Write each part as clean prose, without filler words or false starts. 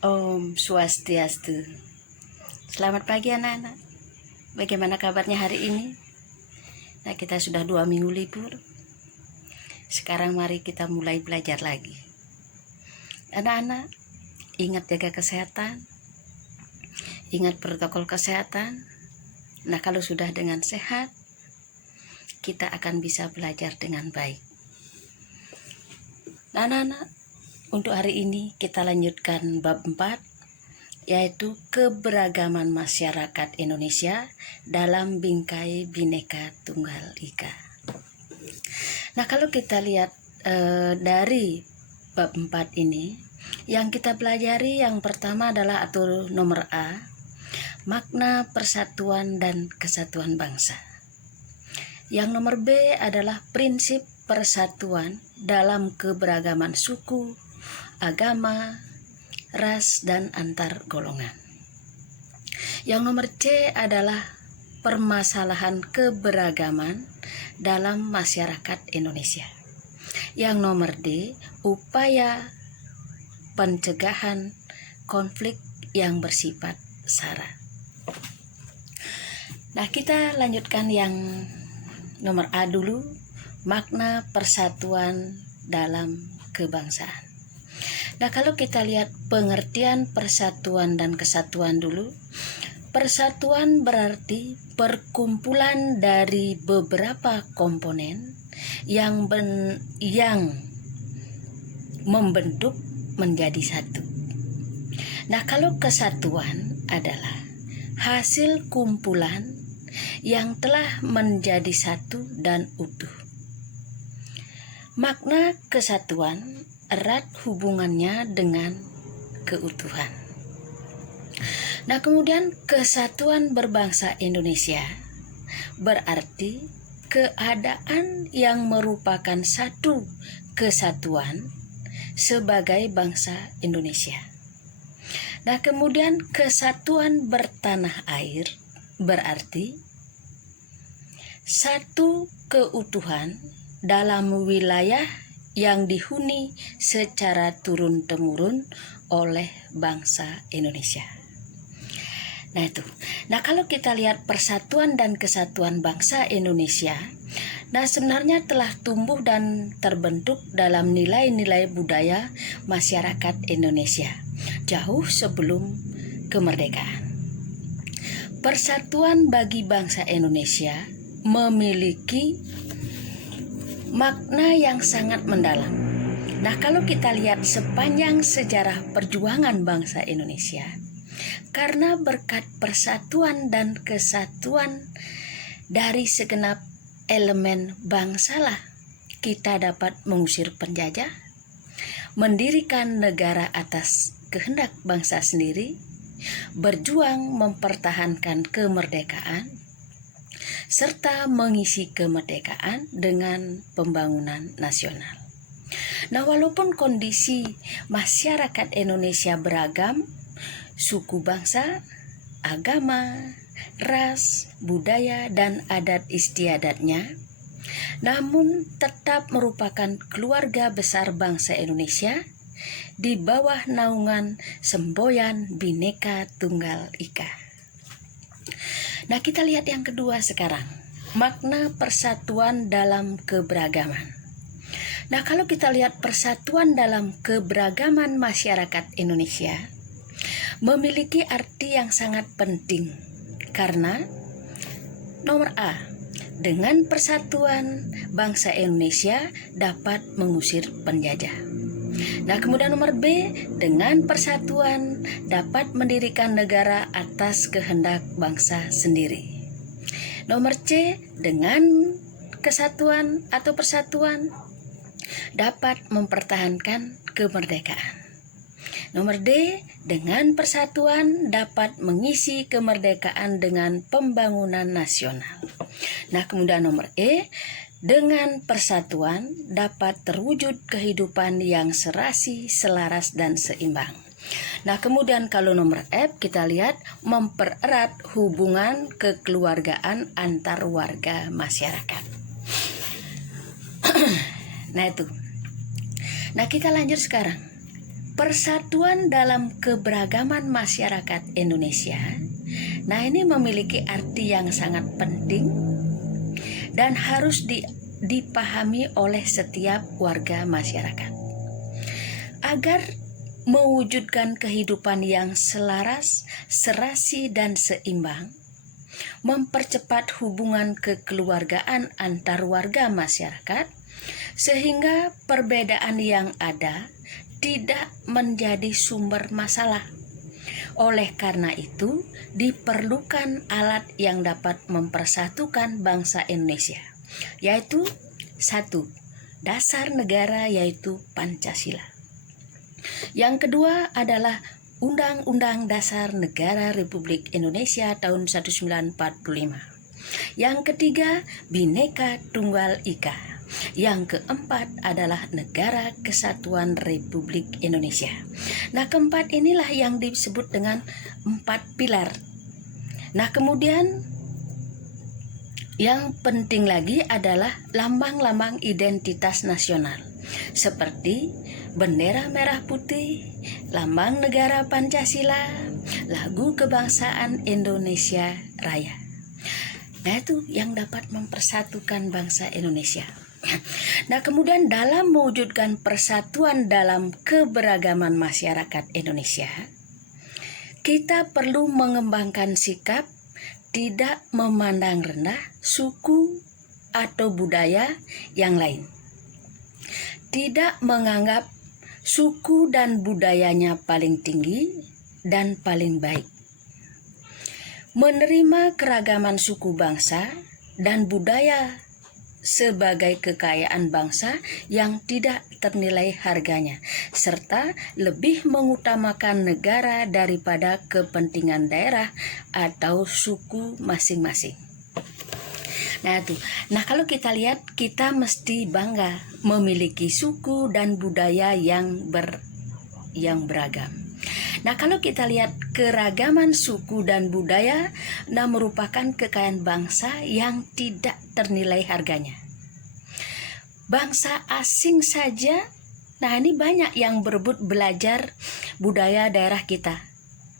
Om Swastiastu. Selamat pagi anak-anak. Bagaimana kabarnya hari ini? Nah, kita sudah 2 minggu libur. Sekarang mari kita mulai belajar lagi. Anak-anak, ingat jaga kesehatan. Ingat protokol kesehatan. Nah, kalau sudah dengan sehat, kita akan bisa belajar dengan baik. Nah, anak-anak, untuk hari ini kita lanjutkan bab 4, yaitu keberagaman masyarakat Indonesia dalam bingkai Bhinneka Tunggal Ika. Nah, kalau kita lihat dari bab 4 ini, yang kita pelajari yang pertama adalah atau nomor A, makna persatuan dan kesatuan bangsa. Yang nomor B adalah prinsip persatuan dalam keberagaman suku, agama, ras, dan antar golongan. Yang nomor C adalah permasalahan keberagaman dalam masyarakat Indonesia. Yang nomor D, upaya pencegahan konflik yang bersifat SARA. Nah, kita lanjutkan yang nomor A dulu, makna persatuan dalam kebangsaan. Nah, kalau kita lihat pengertian persatuan dan kesatuan dulu, persatuan berarti perkumpulan dari beberapa komponen yang membentuk menjadi satu. Nah, kalau kesatuan adalah hasil kumpulan yang telah menjadi satu dan utuh. Makna kesatuan erat hubungannya dengan keutuhan. Nah, kemudian kesatuan berbangsa Indonesia berarti keadaan yang merupakan satu kesatuan sebagai bangsa Indonesia. Nah, kemudian kesatuan bertanah air berarti satu keutuhan dalam wilayah yang dihuni secara turun-temurun oleh bangsa Indonesia. Nah, itu. Nah, kalau kita lihat persatuan dan kesatuan bangsa Indonesia, nah sebenarnya telah tumbuh dan terbentuk dalam nilai-nilai budaya masyarakat Indonesia jauh sebelum kemerdekaan. Persatuan bagi bangsa Indonesia memiliki makna yang sangat mendalam. Nah, kalau kita lihat sepanjang sejarah perjuangan bangsa Indonesia, karena berkat persatuan dan kesatuan dari segenap elemen bangsalah kita dapat mengusir penjajah, mendirikan negara atas kehendak bangsa sendiri, berjuang mempertahankan kemerdekaan, serta mengisi kemerdekaan dengan pembangunan nasional. Nah, walaupun kondisi masyarakat Indonesia beragam, suku bangsa, agama, ras, budaya, dan adat istiadatnya, namun tetap merupakan keluarga besar bangsa Indonesia di bawah naungan semboyan Bhinneka Tunggal Ika. Nah, kita lihat yang kedua sekarang, makna persatuan dalam keberagaman. Nah, kalau kita lihat persatuan dalam keberagaman masyarakat Indonesia memiliki arti yang sangat penting karena nomor A, dengan persatuan bangsa Indonesia dapat mengusir penjajah. Nah, kemudian nomor B, dengan persatuan dapat mendirikan negara atas kehendak bangsa sendiri. Nomor C, dengan kesatuan atau persatuan dapat mempertahankan kemerdekaan. Nomor D, dengan persatuan dapat mengisi kemerdekaan dengan pembangunan nasional. Nah, kemudian nomor E, dengan persatuan dapat terwujud kehidupan yang serasi, selaras, dan seimbang. Nah, kemudian kalau nomor F kita lihat mempererat hubungan kekeluargaan antar warga masyarakat. Nah, itu. Nah, kita lanjut sekarang. Persatuan dalam keberagaman masyarakat Indonesia. Nah, ini memiliki arti yang sangat penting dan harus dipahami oleh setiap warga masyarakat. Agar mewujudkan kehidupan yang selaras, serasi, dan seimbang, mempercepat hubungan kekeluargaan antar warga masyarakat, sehingga perbedaan yang ada tidak menjadi sumber masalah. Oleh karena itu, diperlukan alat yang dapat mempersatukan bangsa Indonesia, yaitu satu, dasar negara yaitu Pancasila. Yang kedua adalah Undang-Undang Dasar Negara Republik Indonesia tahun 1945. Yang ketiga, Bhinneka Tunggal Ika. Yang keempat adalah Negara Kesatuan Republik Indonesia. Nah, keempat inilah yang disebut dengan 4 pilar. Nah, kemudian yang penting lagi adalah lambang-lambang identitas nasional, seperti bendera merah putih, lambang negara Pancasila, lagu kebangsaan Indonesia Raya. Nah, itu yang dapat mempersatukan bangsa Indonesia. Nah, kemudian dalam mewujudkan persatuan dalam keberagaman masyarakat Indonesia, kita perlu mengembangkan sikap tidak memandang rendah suku atau budaya yang lain. Tidak menganggap suku dan budayanya paling tinggi dan paling baik. Menerima keragaman suku bangsa dan budaya sebagai kekayaan bangsa yang tidak ternilai harganya, serta lebih mengutamakan negara daripada kepentingan daerah atau suku masing-masing. Nah, kalau kita lihat, kita mesti bangga memiliki suku dan budaya yang beragam. Nah, kalau kita lihat keragaman suku dan budaya, merupakan kekayaan bangsa yang tidak ternilai harganya. Bangsa asing saja, ini banyak yang berebut belajar budaya daerah kita.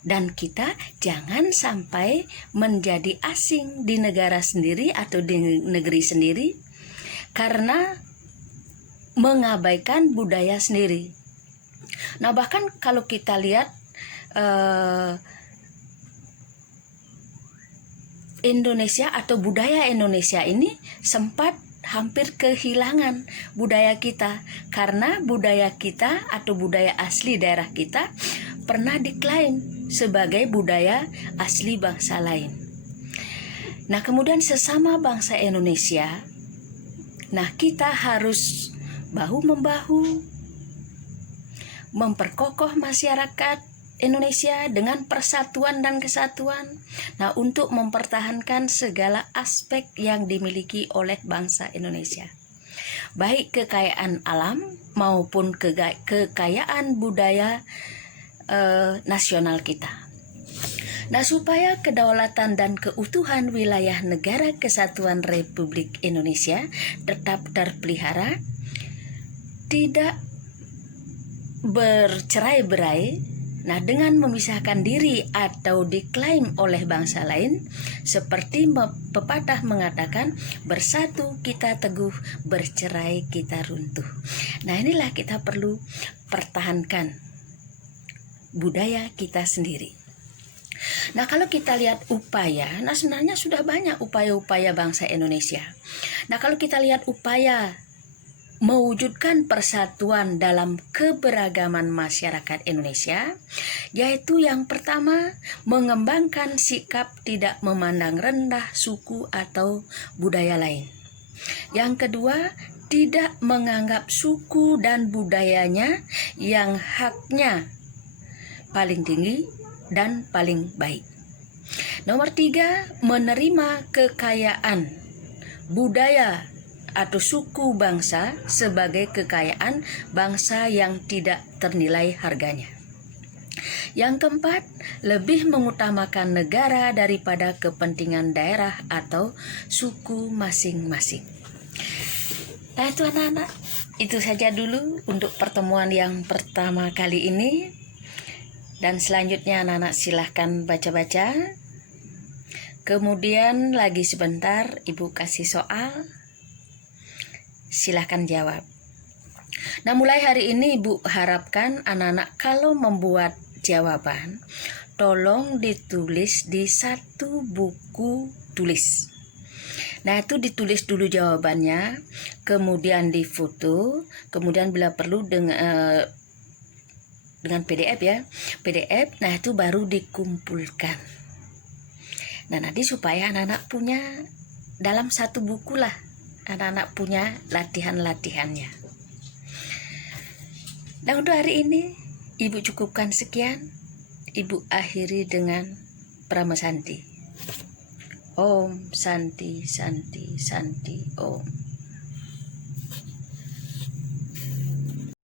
Dan kita jangan sampai menjadi asing di negara sendiri atau di negeri sendiri karena mengabaikan budaya sendiri. Nah, bahkan kalau kita lihat Indonesia atau budaya Indonesia ini sempat hampir kehilangan budaya kita karena budaya kita atau budaya asli daerah kita pernah diklaim sebagai budaya asli bangsa lain. Nah, kemudian sesama bangsa Indonesia, kita harus bahu-membahu memperkokoh masyarakat Indonesia dengan persatuan dan kesatuan. Untuk mempertahankan segala aspek yang dimiliki oleh bangsa Indonesia, baik kekayaan alam maupun kekayaan budaya nasional kita. Supaya kedaulatan dan keutuhan wilayah Negara Kesatuan Republik Indonesia tetap terpelihara, tidak bercerai-berai, dengan memisahkan diri atau diklaim oleh bangsa lain, seperti pepatah mengatakan, bersatu kita teguh, bercerai kita runtuh. Inilah kita perlu pertahankan budaya kita sendiri. Kalau kita lihat upaya, sebenarnya sudah banyak upaya-upaya bangsa Indonesia. Kalau kita lihat upaya mewujudkan persatuan dalam keberagaman masyarakat Indonesia, yaitu yang pertama, mengembangkan sikap tidak memandang rendah suku atau budaya lain. Yang kedua, tidak menganggap suku dan budayanya yang haknya paling tinggi dan paling baik. Nomor 3, menerima kekayaan budaya atau suku bangsa sebagai kekayaan bangsa yang tidak ternilai harganya. Yang keempat, lebih mengutamakan negara daripada kepentingan daerah atau suku masing-masing. Itu anak-anak, itu saja dulu untuk pertemuan yang pertama kali ini. Dan selanjutnya anak-anak silahkan baca-baca. Kemudian lagi sebentar Ibu kasih soal. Silahkan jawab. Nah, mulai hari ini Ibu harapkan anak-anak kalau membuat jawaban, tolong ditulis di satu buku tulis. Nah, itu ditulis dulu jawabannya, kemudian difoto, kemudian bila perlu dengan PDF ya, PDF. Nah, itu baru dikumpulkan. Nah, nanti supaya anak-anak punya dalam satu buku lah, anak-anak punya latihan-latihannya. Nah, untuk hari ini Ibu cukupkan sekian. Ibu akhiri dengan Prama Santi. Om Santi Santi Santi Om.